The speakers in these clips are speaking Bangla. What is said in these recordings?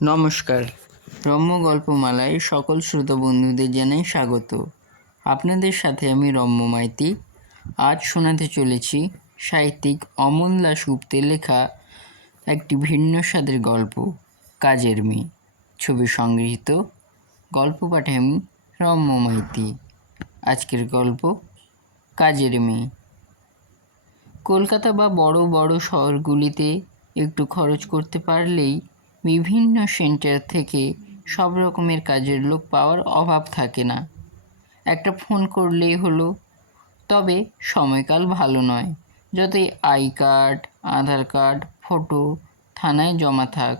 নমস্কার, রম্য গল্পমালায় সকল শ্রোতা বন্ধুদের জানাই স্বাগত। আপনাদের সাথে আমি রম্য মাইতি। আজ শোনাতে চলেছি সাহিত্যিক অমল দাশগুপ্তের লেখা একটি ভিন্ন স্বাদের গল্প, কাজের মেয়ে। ছবি সংগৃহীত। গল্প পাঠে আমি রম্য মাইতি। আজকের গল্প কাজের মেয়ে। কলকাতা বা বড় বড় শহরগুলিতে একটু খরচ করতে পারলেই বিভিন্ন সেন্টার থেকে সব রকমের কাজের লোক পাওয়ার অভাব থাকে না। একটা ফোন করলেই হলো। তবে সময়কাল ভালো নয়। যতই I card, Aadhaar card, photo থানায় জমা থাক,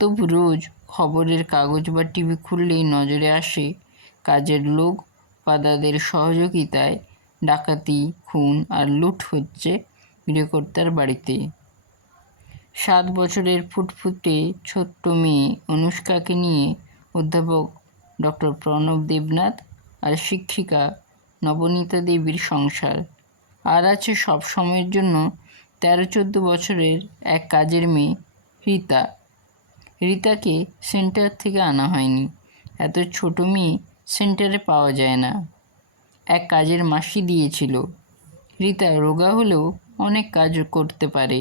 তবু রোজ খবরের কাগজ বা টিভি খুললেই নজরে আসে কাজের লোক পাদাদের সহযোগিতায় ডাকাতি, খুন আর লুট হচ্ছে গৃহকর্তার বাড়িতে। 7 বছরের ফুটফুটে ছোট্ট মেয়ে অনুষ্কাকে নিয়ে অধ্যাপক ডক্টর প্রণব দেবনাথ আর শিক্ষিকা নবনীতা দেবীর সংসার। আর আছে সব সময়ের জন্য 13-14 বছরের এক কাজের মেয়ে রীতা। রীতাকে সেন্টার থেকে আনা হয়নি। এত ছোট মেয়ে সেন্টারে পাওয়া যায় না। এক কাজের মাসি দিয়েছিল। রীতা রোগা হলেও অনেক কাজ করতে পারে।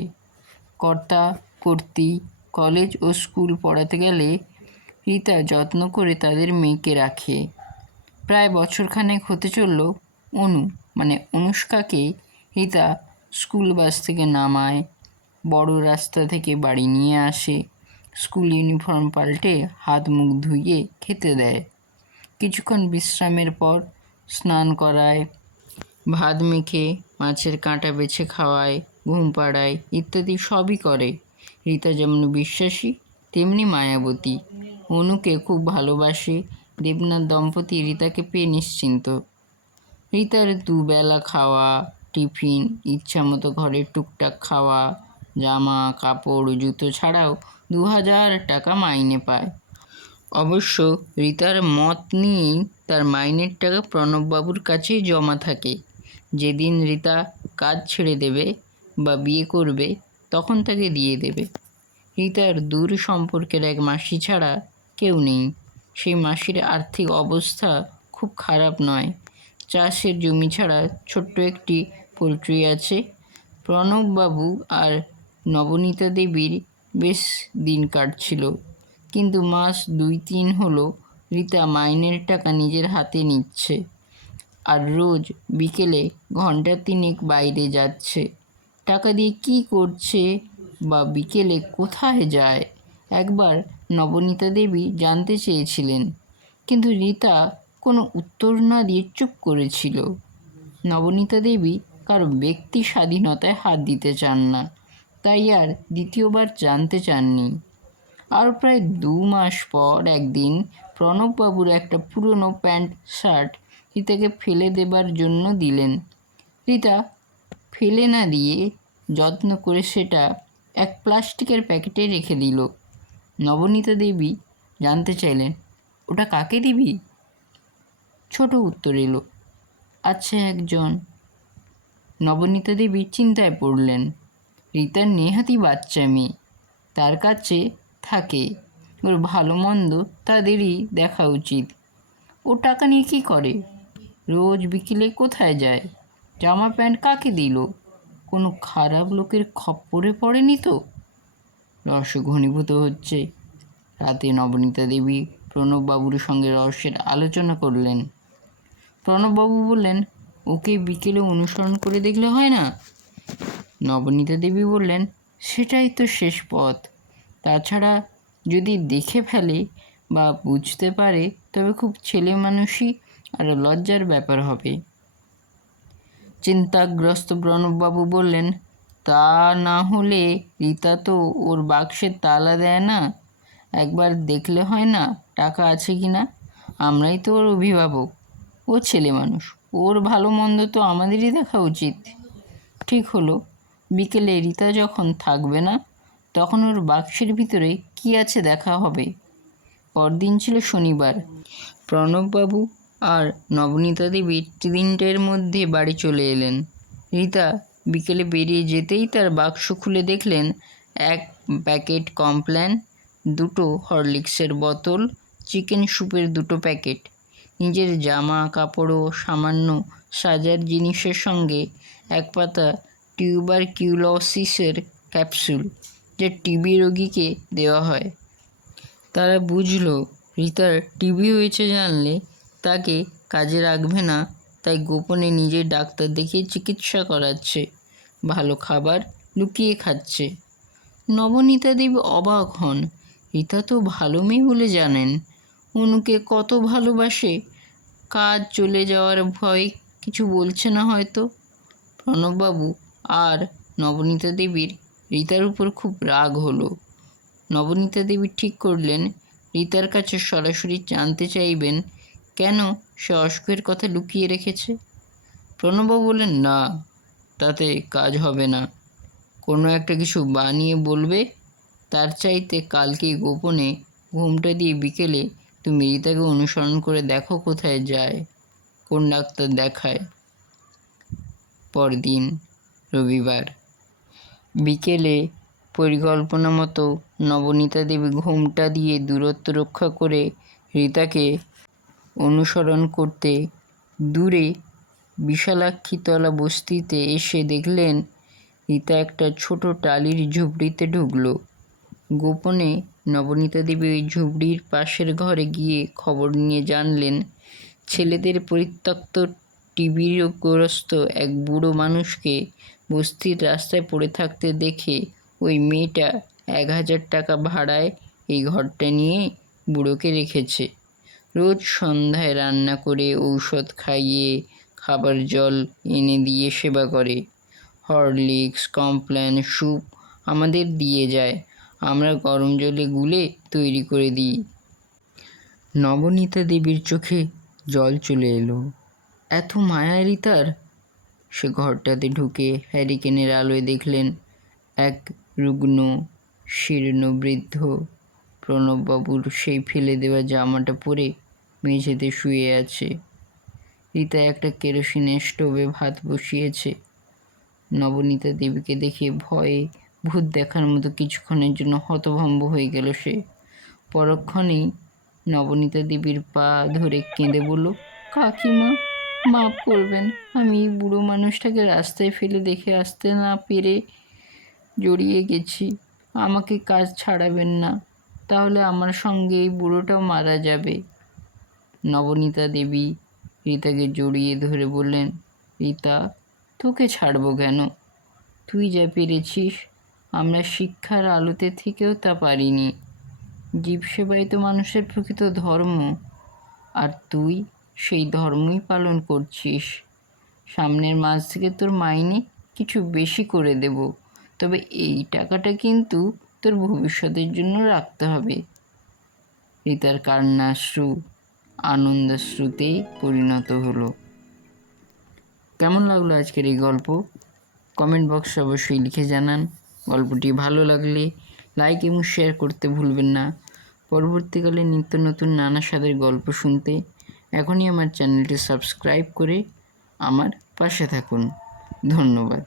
কর্তা কর্ত্রী কলেজ ও স্কুল পড়াতে গেলে রীতা যত্ন করে তাদের মেয়েকে রাখে। প্রায় বছরখানেক হতে চলল অনুষ্কাকে রীতা স্কুল বাস থেকে নামায়, বড় রাস্তা থেকে বাড়ি নিয়ে আসে, স্কুল ইউনিফর্ম পাল্টে হাত মুখ ধুইয়ে খেতে দেয়, কিছুক্ষণ বিশ্রামের পর স্নান করায়, ভাত মেখে মাছের কাঁটা বেছে খাওয়ায়, ঘুম পাড়ায় ইত্যাদি সবই করে। রীতা যেমন বিশ্বাসী তেমনি মায়াবতী। অনুকে খুব ভালোবাসে। দেবনাথ দম্পতি রীতাকে পেয়ে নিশ্চিন্ত। রীতার দুবেলা খাওয়া, টিফিন, ইচ্ছামতো ঘরের টুকটাক খাওয়া, জামা কাপড় জুতো ছাড়াও 2000 টাকা মাইনে পায়। অবশ্য রীতার মত নিয়েই তার মাইনের টাকা প্রণববাবুর কাছেই জমা থাকে। যেদিন রীতা কাজ ছেড়ে দেবে বা বিয়ে করবে তখন তাকে দিয়ে দেবে। রীতার দূর সম্পর্কের এক মাসি ছাড়া কেউ নেই। সেই মাসির আর্থিক অবস্থা খুব খারাপ নয়। চাষের জমি ছাড়া ছোট্ট একটি পোলট্রি আছে। প্রণববাবু আর নবনীতা দেবীর বেশ দিন কাটছিল, কিন্তু মাস 2-3 হলো রীতা মাইনের টাকা নিজের হাতে নিচ্ছে আর রোজ বিকেলে ঘন্টা 3 বাইরে যাচ্ছে। টাকা দিয়ে কী করছে বা বিকেলে কোথায় যায় একবার নবনীতা দেবী জানতে চেয়েছিলেন, কিন্তু রীতা কোনো উত্তর না দিয়ে চুপ করেছিল। নবনীতা দেবী কারো ব্যক্তি স্বাধীনতায় হাত দিতে চান না, তাই আর দ্বিতীয়বার জানতে চাননি। আর প্রায় 2 মাস পর একদিন প্রণববাবুর একটা পুরনো প্যান্ট শার্ট রীতাকে ফেলে দেবার জন্য দিলেন। রীতা ফেলে না দিয়ে যত্ন করে সেটা এক প্লাস্টিকের প্যাকেটে রেখে দিল। নবনীতা দেবী জানতে চাইলেন, ওটা কাকে দিবি? ছোট উত্তর এলো, আচ্ছা একজন। নবনীতা দেবী চিন্তায় পড়লেন। রীতার নেহাতি বাচ্চা মেয়ে, তার কাছে থাকে, ওর ভালো মন্দ তাদেরই দেখা উচিত। ও টাকা নিয়ে কী করে? রোজ বিকেলে কোথায় যায়? জামা প্যান্ট কাকে দিল? কোনো খারাপ লোকের খপ্পরে পড়েনি তো? রহস্য ঘনীভূত হচ্ছে। রাতে নবনীতা দেবী প্রণববাবুর সঙ্গে রহস্যের আলোচনা করলেন। প্রণববাবু বললেন, ওকে বিকেলে অনুসরণ করে দেখলে হয় না? নবনীতা দেবী বললেন, সেটাই তো শেষ পথ। তাছাড়া যদি দেখে ফেলে বা বুঝতে পারে তবে খুব ছেলে মানুষই আর লজ্জার ব্যাপার হবে। চিন্তাগ্রস্ত প্রণববাবু বললেন, তা না হলে রীতা তো ওর বাক্সের তালা দেয় না, একবার দেখলে হয় না টাকা আছে কি না? আমরাই তো ওর অভিভাবক, ও ছেলে মানুষ, ওর ভালো মন্দ তো আমাদেরই দেখা উচিত। ঠিক হলো, বিকেলে রীতা যখন থাকবে না তখন ওর বাক্সের ভিতরে কি আছে দেখা হবে। পরদিন ছিল শনিবার। প্রণববাবু আর নবনীতা দেবী 3টের মধ্যে বাড়ি চলে এলেন। রীতা বিকেলে বেরিয়ে যেতেই তার বাক্স খুলে দেখলেন 1 প্যাকেট কমপ্ল্যান, 2টো হরলিক্সের বোতল, চিকেন স্যুপের 2টো প্যাকেট, নিজের জামা কাপড় ও সামান্য সাজার জিনিসের সঙ্গে এক পাতা টিউবারকিউলোসিসের ক্যাপসুল, যা টিবি রোগীকে দেওয়া হয়। তারা বুঝল রিতার টিবি হয়েছে জানলে তাকে কাজে রাখবে না, তাই গোপনে নিজের ডাক্তার দেখিয়ে চিকিৎসা করাচ্ছে, ভালো খাবার লুকিয়ে খাচ্ছে। নবনীতা দেবী অবাক হন। রিতা তো ভালো মেয়ে বলে জানেন, অনুকে কত ভালোবাসে। কাজ চলে যাওয়ার ভয়ে কিছু বলছে না হয়তো। প্রণববাবু আর নবনীতা দেবীর রিতার উপর খুব রাগ হলো। নবনীতা দেবী ঠিক করলেন রিতার কাছে সরাসরি জানতে চাইবেন কেন সে অসুখের কথা লুকিয়ে রেখেছে। প্রণববাবু বললেন, না, তাতে কাজ হবে না। কোনো একটা কিছু বানিয়ে বলবে। তার চাইতে কালকেই গোপনে ঘুমটা দিয়ে বিকেলে তুমি রিতাকে অনুসরণ করে দেখো কোথায় যায়, কোন ডাক্তার দেখায়। পরদিন রবিবার বিকেলে পরিকল্পনা মতো নবনীতা দেবী ঘোমটা দিয়ে দূরত্ব রক্ষা করে রিতাকে অনুসরণ করতে দূরে বিশালাক্ষীতলা বস্তিতে এসে দেখলেন রিতা একটা ছোট টালির ঝুপড়িতে ঢুকল। গোপনে নবনীতা দেবী ওই ঝুপড়ির পাশের ঘরে গিয়ে খবর নিয়ে জানলেন ছেলেদের পরিত্যক্ত টিবিগ্রস্ত এক বুড়ো মানুষকে বস্তির রাস্তায় পড়ে থাকতে দেখে ওই মেয়েটা 1000 টাকা ভাড়ায় এই ঘরটা নিয়ে বুড়োকে রেখেছে। রোজ সন্ধ্যায় রান্না করে ঔষধ খাইয়ে খাবার জল এনে দিয়ে সেবা করে। হরলিক্স, কমপ্ল্যান, স্যুপ আমাদের দিয়ে যায়, আমরা গরম জলে গুলে তৈরি করে দিই। নবনীতা দেবীর চোখে জল চলে এলো। এত মায়া রিতার। সে ঘরটাতে ঢুকে হ্যারিকেনের আলোয় দেখলেন এক রুগ্ন শীর্ণ বৃদ্ধ প্রণববাবুর সেই ফেলে দেওয়া জামাটা পরে মেঝেতে শুয়ে আছে। রিতা একটা কেরোসিনের স্টোভে ভাত বসিয়েছে। নবনীতা দেবীকে দেখে ভয়ে ভূত দেখার মতো কিছুক্ষণের জন্য হতভম্ব হয়ে গেল সে। পরক্ষণেই নবনীতা দেবীর পা ধরে কেঁদে বলল, কাকিমা, মাফ করবেন, আমি এই বুড়ো মানুষটাকে রাস্তায় ফেলে দেখে আসতে না পেরে জড়িয়ে গেছি। আমাকে কাজ ছাড়াবেন না, তাহলে আমার সঙ্গে এই বুড়োটাও মারা যাবে। নবনীতা দেবী রিতাকে জড়িয়ে ধরে বললেন, রিতা, তোকে ছাড়বো কেন? তুই যা পেরেছিস, আমরা শিক্ষার আলোতে থেকেও তা পারিনি। জীবসেবাই তো মানুষের প্রকৃত ধর্ম, আর তুই সেই ধর্মই পালন করছিস। সামনের মাস থেকে তোর মাইনে কিছু বেশি করে দেব, তবে এই টাকাটা কিন্তু তোর ভবিষ্যতের জন্য রাখতে হবে। রিতার কান্নাশ্রু আনন্দাশ্রুতে পরিণত হলো। কেমন লাগলো আজকের এই গল্প? কমেন্ট বক্সে অবশ্যই লিখে জানান। গল্পটি ভালো লাগলে লাইক এবং শেয়ার করতে ভুলবেন না। পরবর্তীকালে নিত্য নতুন নানা স্বাদের গল্প শুনতে এখনই আমার চ্যানেলটি সাবস্ক্রাইব করে আমার পাশে থাকুন। ধন্যবাদ।